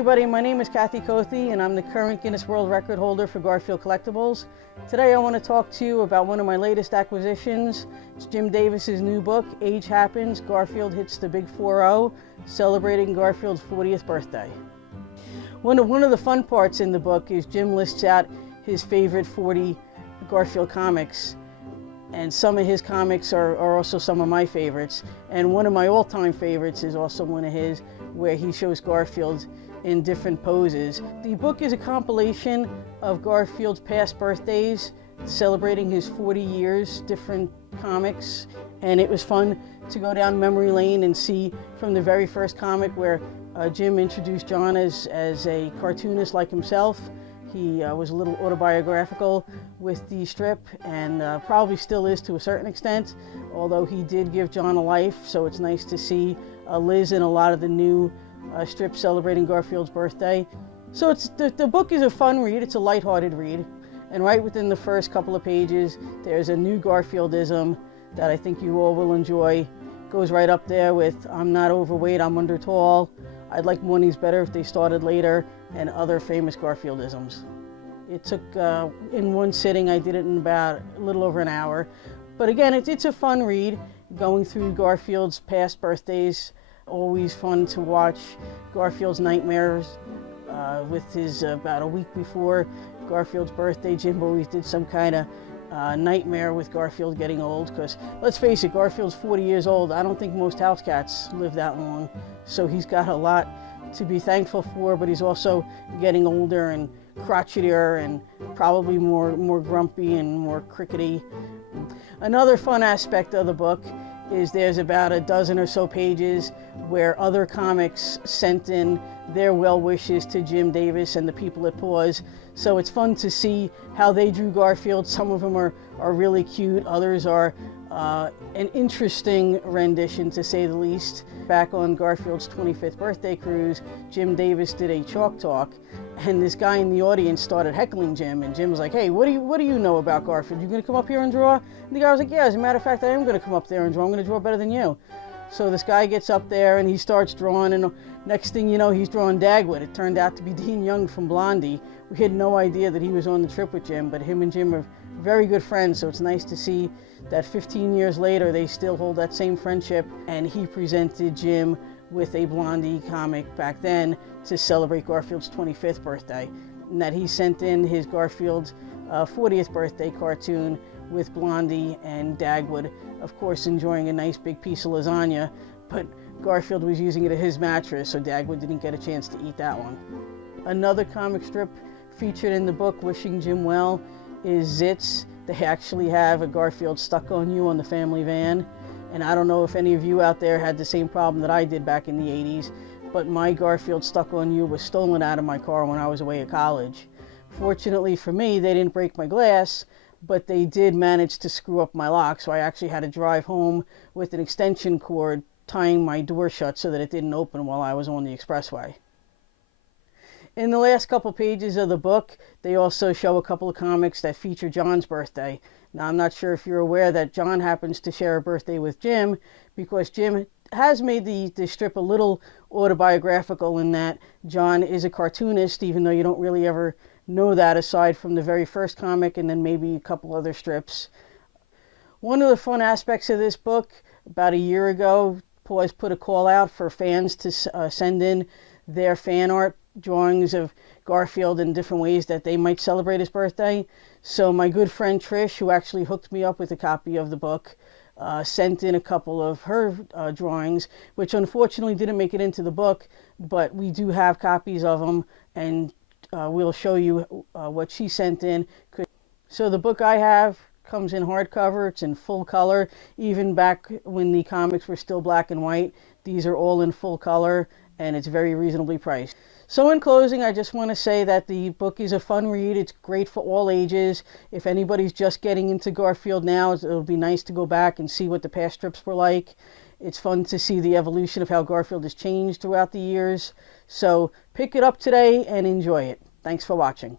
everybody, my name is Cathy Kothe and I'm the current Guinness World Record holder for Garfield collectibles. Today I want to talk to you about one of my latest acquisitions. It's Jim Davis's new book, Age Happens, Garfield Hits the Big 4-0, celebrating Garfield's 40th birthday. One of the fun parts in the book is Jim lists out his favorite 40 Garfield comics. And some of his comics are also some of my favorites. And one of my all-time favorites is also one of his, where he shows Garfield in different poses. The book is a compilation of Garfield's past birthdays, celebrating his 40 years, different comics. And it was fun to go down memory lane and see from the very first comic where Jim introduced John as a cartoonist like himself. He was a little autobiographical with the strip and probably still is to a certain extent, although he did give John a life, so it's nice to see Liz in a lot of the new strips celebrating Garfield's birthday. So the book is a fun read, it's a lighthearted read, and right within the first couple of pages there's a new Garfieldism that I think you all will enjoy. Goes right up there with "I'm not overweight, I'm under tall," "I'd like mornings better if they started later," and other famous Garfieldisms. It took, in one sitting, I did it in about a little over an hour. But again, it's a fun read, going through Garfield's past birthdays. Always fun to watch Garfield's nightmares with his, about a week before Garfield's birthday, Jim always did some kind of nightmare with Garfield getting old, because let's face it, Garfield's 40 years old. I don't think most house cats live that long, so he's got a lot to be thankful for, but he's also getting older and crotchetier and probably more grumpy and more crickety. Another fun aspect of the book is there's about a dozen or so pages where other comics sent in their well wishes to Jim Davis and the people at Paws. So it's fun to see how they drew Garfield. Some of them are really cute, others are an interesting rendition, to say the least. Back on Garfield's 25th birthday cruise, Jim Davis did a chalk talk, and this guy in the audience started heckling Jim, and Jim was like, "Hey, what do you know about Garfield? You gonna come up here and draw?" And the guy was like, "Yeah, as a matter of fact, I am gonna come up there and draw. I'm gonna draw better than you." So this guy gets up there and he starts drawing, and next thing you know, he's drawing Dagwood. It turned out to be Dean Young from Blondie. We had no idea that he was on the trip with Jim, but him and Jim are very good friends, so it's nice to see that 15 years later they still hold that same friendship. And he presented Jim with a Blondie comic back then to celebrate Garfield's 25th birthday, and that he sent in his Garfield 40th birthday cartoon with Blondie and Dagwood, of course enjoying a nice big piece of lasagna, but Garfield was using it as his mattress, so Dagwood didn't get a chance to eat that one. Another comic strip featured in the book, wishing Jim well, is Zits. They actually have a Garfield Stuck on You on the family van, and I don't know if any of you out there had the same problem that I did back in the 80s, but my Garfield Stuck on You was stolen out of my car when I was away at college. Fortunately for me, they didn't break my glass, but they did manage to screw up my lock, so I actually had to drive home with an extension cord tying my door shut so that it didn't open while I was on the expressway. In the last couple pages of the book, they also show a couple of comics that feature John's birthday. Now, I'm not sure if you're aware that John happens to share a birthday with Jim, because Jim has made the strip a little autobiographical in that John is a cartoonist, even though you don't really ever know that aside from the very first comic and then maybe a couple other strips. One of the fun aspects of this book, about a year ago, Paws put a call out for fans to send in their fan art drawings of Garfield in different ways that they might celebrate his birthday. So my good friend Trish, who actually hooked me up with a copy of the book, sent in a couple of her drawings, which unfortunately didn't make it into the book, but we do have copies of them, and we'll show you what she sent in. So the book I have comes in hardcover, it's in full color. Even back when the comics were still black and white, these are all in full color, and it's very reasonably priced. So in closing, I just want to say that the book is a fun read. It's great for all ages. If anybody's just getting into Garfield now, it'll be nice to go back and see what the past strips were like. It's fun to see the evolution of how Garfield has changed throughout the years. So pick it up today and enjoy it. Thanks for watching.